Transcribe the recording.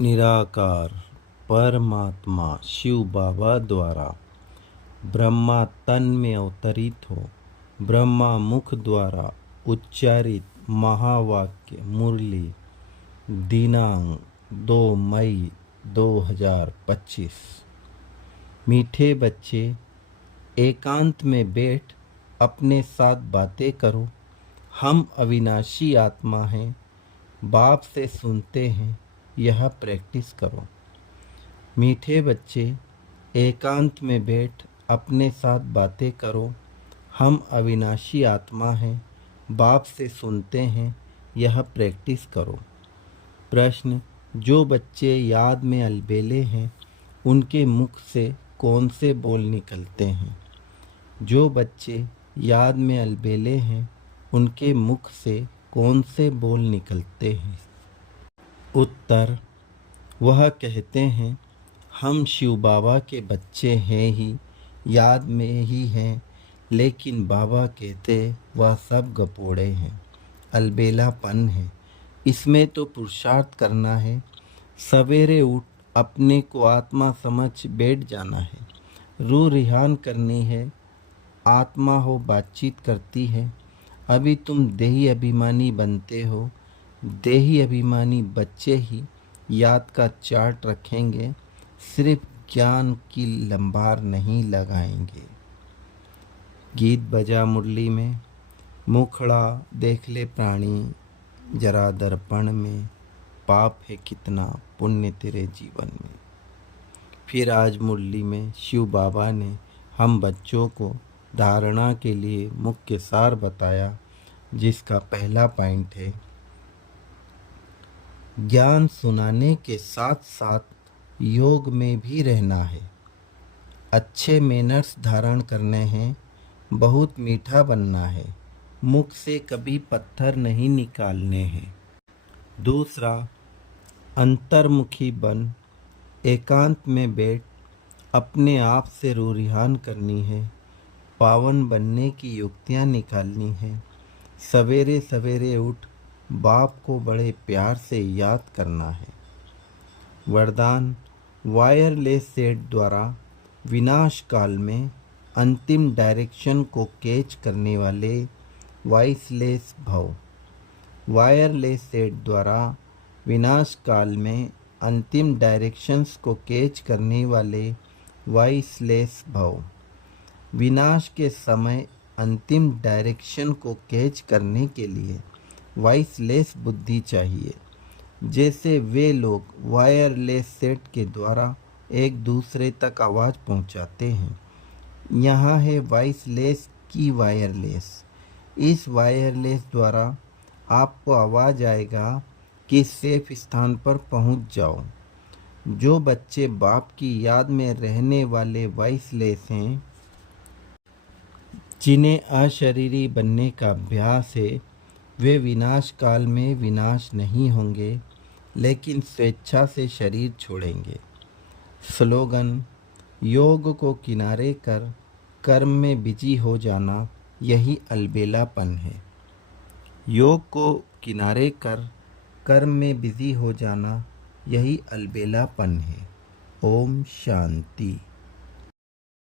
निराकार परमात्मा शिव बाबा द्वारा ब्रह्मा तन में अवतरित हो ब्रह्मा मुख द्वारा उच्चारित महावाक्य मुरली दिनांक 2 मई 2025। मीठे बच्चे, एकांत में बैठ अपने साथ बातें करो। हम अविनाशी आत्मा हैं, बाप से सुनते हैं, यह प्रैक्टिस करो। मीठे बच्चे, एकांत में बैठ अपने साथ बातें करो। हम अविनाशी आत्मा हैं, बाप से सुनते हैं, यह प्रैक्टिस करो। प्रश्न: जो बच्चे याद में अलबेले हैं, उनके मुख से कौन से बोल निकलते हैं? जो बच्चे याद में अलबेले हैं, उनके मुख से कौन से बोल निकलते हैं? उत्तर: वह कहते हैं, हम शिव बाबा के बच्चे हैं ही, याद में ही हैं, लेकिन बाबा कहते वह सब गपोड़े हैं, अलबेलापन है, इसमें तो पुरुषार्थ करना है। सवेरे उठ अपने को आत्मा समझ बैठ जाना है, रूह रिहान करनी है। आत्मा हो बातचीत करती है। अभी तुम देही अभिमानी बनते हो। देही अभिमानी बच्चे ही याद का चार्ट रखेंगे, सिर्फ ज्ञान की लंबार नहीं लगाएंगे। गीत बजा मुरली में, मुखड़ा देख ले प्राणी जरा दर्पण में, पाप है कितना पुण्य तेरे जीवन में। फिर आज मुरली में शिव बाबा ने हम बच्चों को धारणा के लिए मुख्य सार बताया, जिसका पहला पॉइंट है, ज्ञान सुनाने के साथ साथ योग में भी रहना है। अच्छे मैनर्स धारण करने हैं, बहुत मीठा बनना है, मुख से कभी पत्थर नहीं निकालने हैं। दूसरा, अंतर्मुखी बन एकांत में बैठ अपने आप से रूह रिहान करनी है, पावन बनने की युक्तियाँ निकालनी हैं। सवेरे सवेरे उठ बाप को बड़े प्यार से याद करना है। वरदान: वायरलेस सेट द्वारा विनाश काल में अंतिम डायरेक्शन को कैच करने वाले वॉइसलेस भव। वायरलेस सेट द्वारा विनाश काल में अंतिम डायरेक्शंस को कैच करने वाले वॉइसलेस भव। विनाश के समय अंतिम डायरेक्शन को कैच करने के लिए वॉइसलेस बुद्धि चाहिए। जैसे वे लोग वायरलेस सेट के द्वारा एक दूसरे तक आवाज़ पहुंचाते हैं, यहाँ है वॉइसलेस की वायरलेस। इस वायरलेस द्वारा आपको आवाज़ आएगा कि सेफ स्थान पर पहुंच जाओ। जो बच्चे बाप की याद में रहने वाले वॉइसलेस हैं, जिन्हें अशरीरी बनने का अभ्यास है, वे विनाश काल में विनाश नहीं होंगे, लेकिन स्वेच्छा से शरीर छोड़ेंगे। स्लोगन: योग को किनारे कर कर्म में बिजी हो जाना, यही अलबेलापन है। योग को किनारे कर कर्म में बिजी हो जाना, यही अलबेलापन है। ओम शांति।